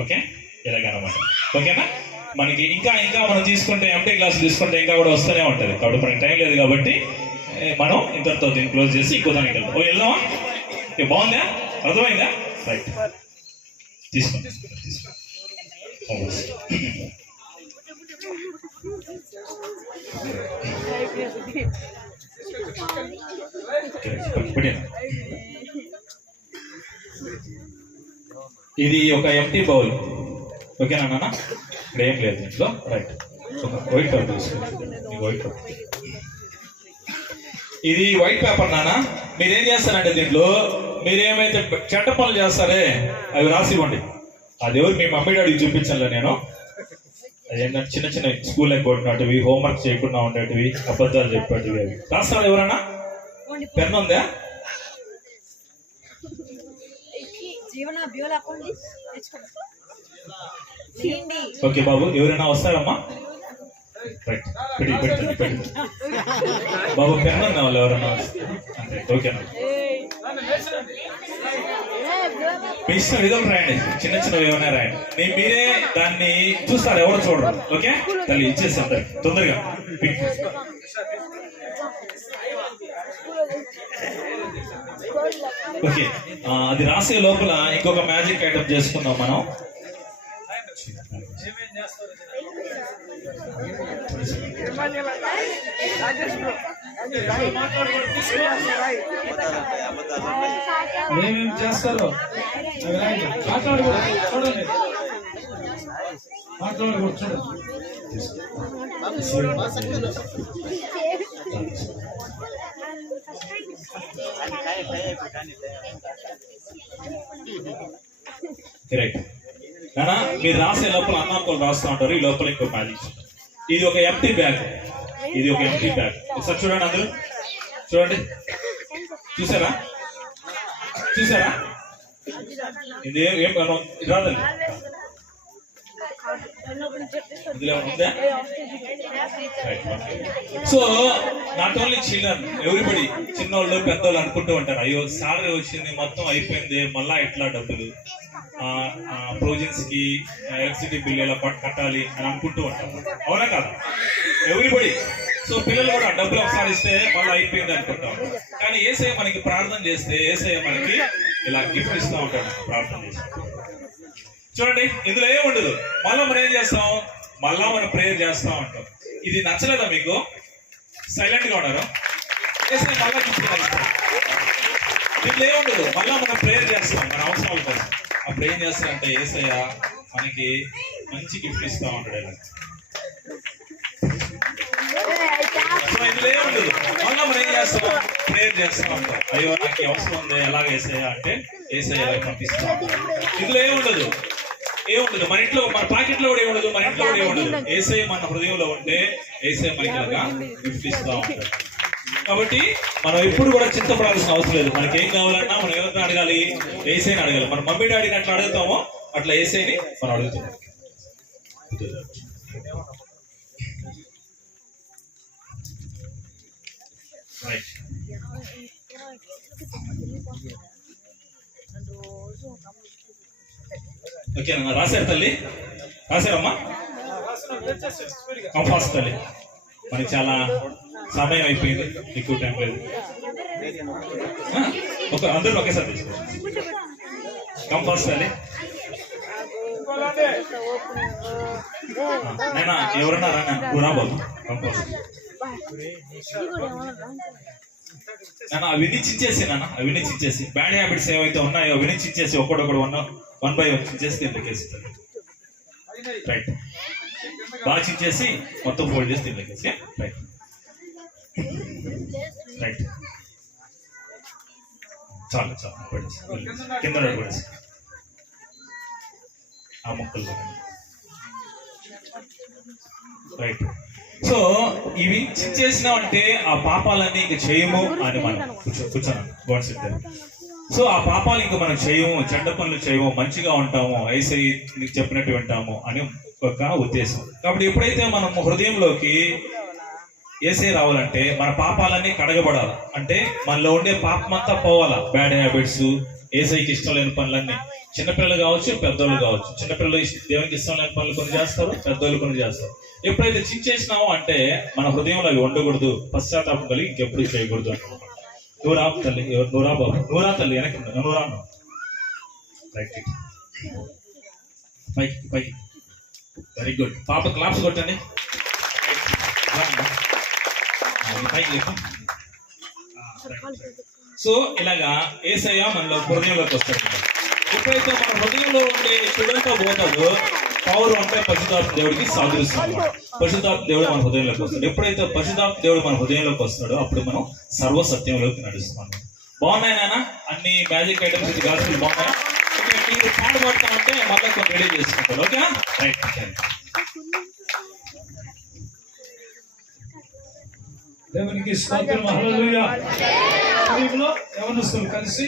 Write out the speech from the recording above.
Okay, ఇలాగనమాట. ఓకేనా? మనకి ఇంకా ఇంకా మనం తీసుకుంటే ఎంటీ క్లాస్ తీసుకుంటే ఇంకా కూడా వస్తూనే ఉంటుంది. కాబట్టి మనకి టైం లేదు కాబట్టి మనం ఇంతటితో దీన్ని క్లోజ్ చేసి ఇంకో దానికి వెళ్దాం. వెళ్దామా? బాగుందా? అర్థమైందా? రైట్, తీసుకోండి. ఇది ఒక ఎంటీ బౌల్. ఓకేనా నాన్న? ఇక్కడ ఏం లేదు ఇంట్లో. రైట్, ఒక వైట్ పేపర్ తీసుకోండి. వైట్ పేపర్, ఇది వైట్ పేపర్ నాన్న. మీరేం చేస్తారంటే దీంట్లో మీరేమైతే చెడ్డ పనులు చేస్తారే అవి రాసివ్వండి. అది ఎవరు మీ మమ్మీ డాడీకి చూపించాలి. నేను అదేంటంటే చిన్న చిన్న స్కూల్ కొట్టినట్టువి, హోంవర్క్ చేయకుండా ఉండేటివి, అబద్ధాలు చెప్పేటివి అవి రాస్తారా ఎవరన్నా? పెన్ ఉందా? ఓకే బాబు, ఎవరైనా వస్తారమ్మా? రైట్, పెట్టండి. బాబు పెన్ ఉన్న వాళ్ళు ఎవరన్నా? ఓకేనా? మీ ఇష్టం ఏదో రాయండి, చిన్న చిన్నవి ఏమైనా రాయండి. మీరే దాన్ని చూస్తారు, ఎవరు చూడరు. ఓకే, తల్లి ఇచ్చేసి అందరికి తొందరగా. ఓకే, అది రాసే లోపల ఇంకొక మ్యాజిక్ ఐటమ్ చేసుకుందాం మనం. ఏమేమి చేస్తారో మాట్లాడకూడదు, చూడండి. మాట్లాడకూడదు, చూడండి. నానా, మీరు రాసే లోపల అన్నాకోలు రాస్తూ ఉంటారు. ఈ లోపల ఇంకో మ్యాజిక్. ఇది ఒక ఎంటీ బ్యాగ్. ఒకసారి చూడండి అందరూ, చూడండి. చూసారా? ఇది ఏం రాదండి. ఇందులో ఉందా? So not only children, everybody, చిన్నోళ్ళు పెద్దోళ్ళు అనుకుంటూ ఉంటారు, అయ్యో సాలరీ వచ్చింది మొత్తం అయిపోయింది, మళ్ళా ఎట్లా డబ్బులు, ప్రొవిజన్స్ కి, ఎలక్ట్రిసిటీ బిల్ ఎలా కట్టాలి అని అనుకుంటూ ఉంటారు. అవునా కాదు? ఎవ్రీబడి. సో పిల్లలు కూడా డబ్బులు ఒకసారి ఇస్తే మళ్ళీ అయిపోయింది అనుకుంటాం. కానీ యేసయ్య మనకి ప్రార్థన చేస్తే యేసయ్య మనకి ఇలా గిఫ్ట్ ఇస్తూ ఉంటాడు. ప్రార్థన చేస్తే చూడండి, ఇందులో ఏం ఉండదు. మళ్ళీ మనం ఏం చేస్తాం? మళ్ళా మనం ప్రేయర్ చేస్తూ ఉంటాం. ఇది నచ్చలేదా మీకు? సైలెంట్ గా ఉన్నారు. యేసయ్య మళ్ళా గిఫ్ట్ ఇస్తాం. ఇందులో ఏం ఉండదు. మళ్ళా మనం ప్రేయర్ చేస్తాం మన అవసరాల కోసం. అప్పుడు ఏం చేస్తారంటే యేసయ్య మనకి మంచి గిఫ్ట్ ఇస్తూ ఉంటాడు. ఇలా ఇందులో ఏం ఉండదు. మళ్ళా మనం ఏం చేస్తాం? ప్రేయర్ చేస్తూ ఉంటాం. అయ్యో నాకు అవసరం ఉంది, ఎలాగ యేసయ్య అంటే యేసయ్య ఎలా పంపిస్తూ ఉంటాం. ఇందులో ఏముండదు. మన ఇంట్లో, మన పాకెట్లో కూడా ఏముండదు, మన ఇంట్లో కూడా ఏముండదు. యేసయ్య మన హృదయంలో ఉంటే యేసయ్య మనకి ఇలాగా గిఫ్ట్ ఇస్తూ ఉంటాడు. కాబట్టి మనం ఎప్పుడు కూడా చింతపడాల్సిన అవసరం లేదు. మనకి ఏం కావాలన్నా మనం ఎవరిని అడగాలి? యేసయ్యని అడగాలి. మన మమ్మీ డాడీని అట్లా అడుగుతామో అట్లా యేసయ్యని మనం అడుగుతాం. ఓకే, రాశారు తల్లి? రాశారమ్మా? ఫాస్ట్ తల్లి, మనకి చాలా సమయం అయిపోయింది, ఎక్కువ టైం లేదు. అందరూ ఒకేసారి తీసుకోండి. కంఫాస్ట్ తల్లి. నైనా ఎవరన్నా రాబాబు కంఫాస్ట్. నాన్న అవన్నీ చించేసి బ్యాడ్ హ్యాబిట్స్ ఏవైతే ఉన్నాయో అవన్నీ చించేసి ఒక్కడొకడు 1 by 1 చించేసి దీంట్లోకేసి. రైట్, బాగా చించేసి మొత్తం ఫోల్డ్ చేసి దీంట్లోకేసి. రైట్, చాలు పడేసి కింద పడేసి ఆ మొక్కలు. రైట్. సో ఇవి చేసినామంటే ఆ పాపాలన్నీ ఇంక చేయము అని మనం కూర్చోను. సో ఆ పాపాలు ఇంక మనం చేయము, చెడ్డ పనులు చేయము, మంచిగా ఉంటాము, యేసయ్య నీకు చెప్పినట్టు వింటాము అని ఒక ఉద్దేశం. కాబట్టి ఎప్పుడైతే మనం హృదయంలోకి యేసయ్య రావాలంటే మన పాపాలన్నీ కడగబడాలి. అంటే మనలో ఉండే పాపం అంతా పోవాలా. బ్యాడ్ హ్యాబిట్స్, ఏసైకి ఇష్టం లేని పనులన్నీ, చిన్నపిల్లలు కావచ్చు పెద్దోళ్ళు కావచ్చు. చిన్నపిల్లలు దేవునికి ఇష్టం లేని పనులు కొన్ని చేస్తారు, పెద్దోళ్ళు కొన్ని చేస్తారు. ఎప్పుడైతే చించేసినామో అంటే మన హృదయంలో అవి ఉండకూడదు, పశ్చాత్తాపం కలిగి ఇంకెప్పుడు చేయకూడదు అంటున్నాం. నూరా తల్లి, నూరా బాబు, నూరా తల్లి వెనక్కి నూరా రైట్, పైకి పైకి, వెరీ గుడ్. పాప క్లాప్స్ కొట్టండి. పైకి. సో ఇలాగా యేసయ్య మనలో హృదయంలోకి వస్తాడు. ఎప్పుడైతే మన హృదయంలో ఉండే చెడుంతా పోతాడో, పౌరు అంటే పరిశుద్ధాత్మ దేవుడికి సాదృశ్యం. పరిశుద్ధాత్మ దేవుడు మన హృదయంలోకి వస్తాడు. ఎప్పుడైతే పరిశుద్ధాత్మ దేవుడు మన హృదయంలోకి వస్తాడో అప్పుడు మనం సర్వసత్యంలోకి నడుస్తున్నాం. బాగున్నాయి నాన్న, అన్ని మ్యాజిక్ ఐటమ్స్ గాసులు బాగున్నాయి. మీరు పాట పాడతామంటే మళ్ళీ కొంచెం రెడీ చేసుకుంటారు. Okay right. దేవునికి స్తోత్రం, హల్లెలూయా. సమయంలో యవనస్తులు కలిసి